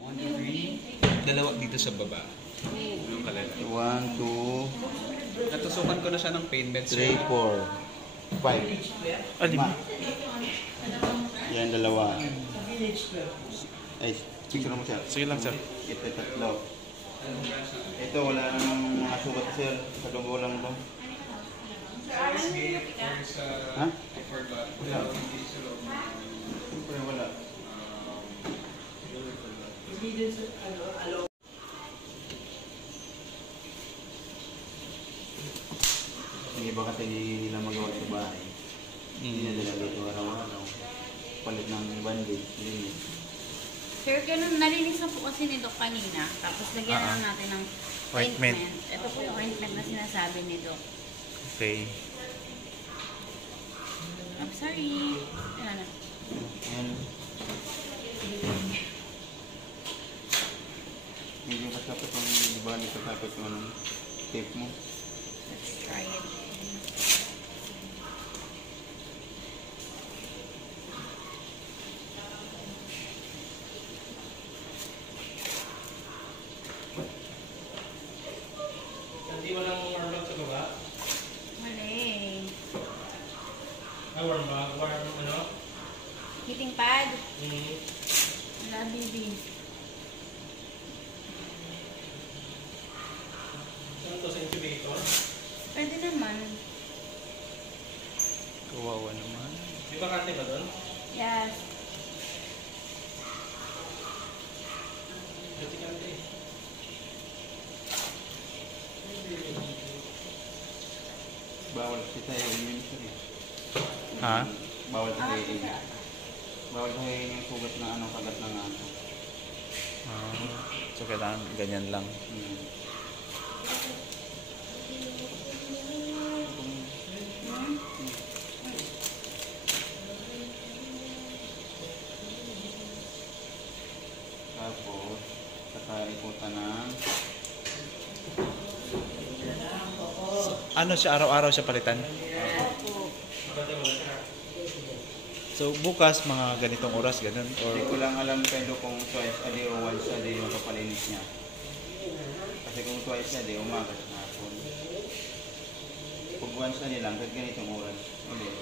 1, 3. Dalawa dito sa baba. Yung kalala. 1, 2, Natusukan ko na siya ng pain meds. 3, 4, 5. Alim. Yan, dalawa. Ay, picture mo siya. Sige lang, sir. Ito, tatlo. Ito, wala namang mga sugat, sir. Sa dugo lang ito. Ha? Wala. Siyempre, wala. Hindi ba kasi nila magawa sa bahay? Hindi na dala dito araw-araw. Palit ng bandage, limit. Sir, ganun, nalinis na po kasi ni Doc kanina. Tapos lagyan na natin ng Ointment. Ito po yung ointment na sinasabi ni Doc. Okay. I'm sorry. Ayan na. Ayan. Medyo kasapit yung, di ba, hindi kasapit yung anong tape mo. Let's try it. Hindi mo lang warm up sa baba? Mali. Warm up? Warm ano? Heating pad. Mm. Wala, baby. Ano to, sa incubator? Pwede naman. Kawawa naman. Di ba kante ba doon? Yes. Dati kante. Bawal kasi tayo immune, sir. Ha? Bawal tayo immune. Bawal tayo yung sugat na ano, kagat ng ano. So, kailangan ganyan lang. Tapos, kakaikutan ng Ano siya, araw-araw siya palitan? So, bukas, mga ganitong oras, ganun? Hindi ko Or, lang alam pero kung twice a day o once a day yung kapalinis niya. Kasi kung twice a day, umaga sa hapon. Pag once a day lang, kahit ganitong oras. Ulit.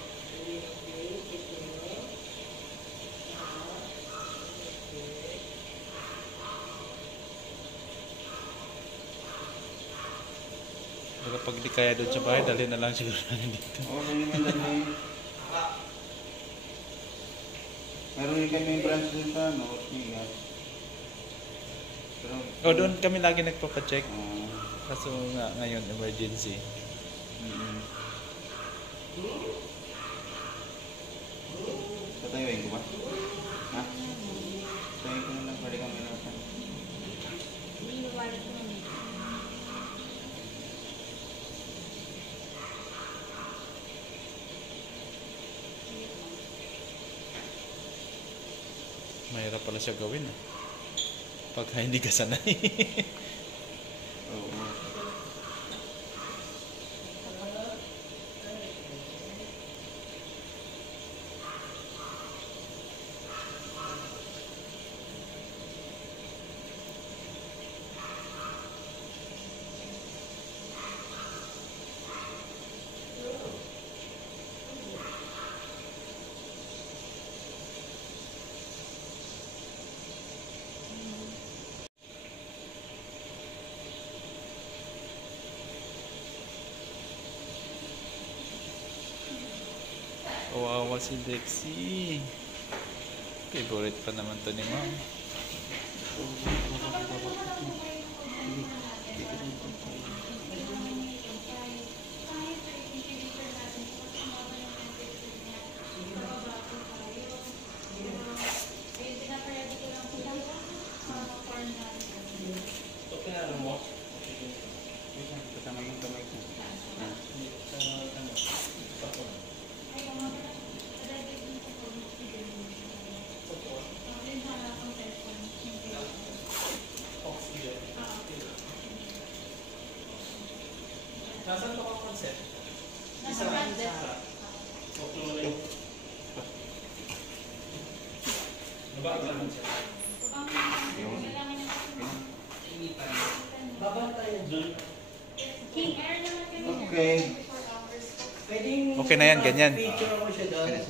kapag di kaya doon sa bahay, dali na lang siguro natin dito. Oo, kami naman dali. Meron din kami yung branch dun sa ano, Ortigas. Pero, O, doon kami lagi nagpapacheck. Oo. Kaso nga, ngayon, emergency. Tatayuin ko ba? Ha? Tatayuin ko na lang, pwede kami natin. Hindi wala ko nun. Mahirap pala siya gawin. Pagka hindi ka sanay. Oo. Kawawa si Dexy. Favorite pa naman to ni Ma'am. Ito pinalo mo? Kasama yung kamay ko. Nasaan to ang concept? Isa lang sa harap. Okay mo lang. Nabaka lang siya. Yun. Babantayan dun. Okay. Pwedeng Okay na yan, ganyan. picture ako siya doon.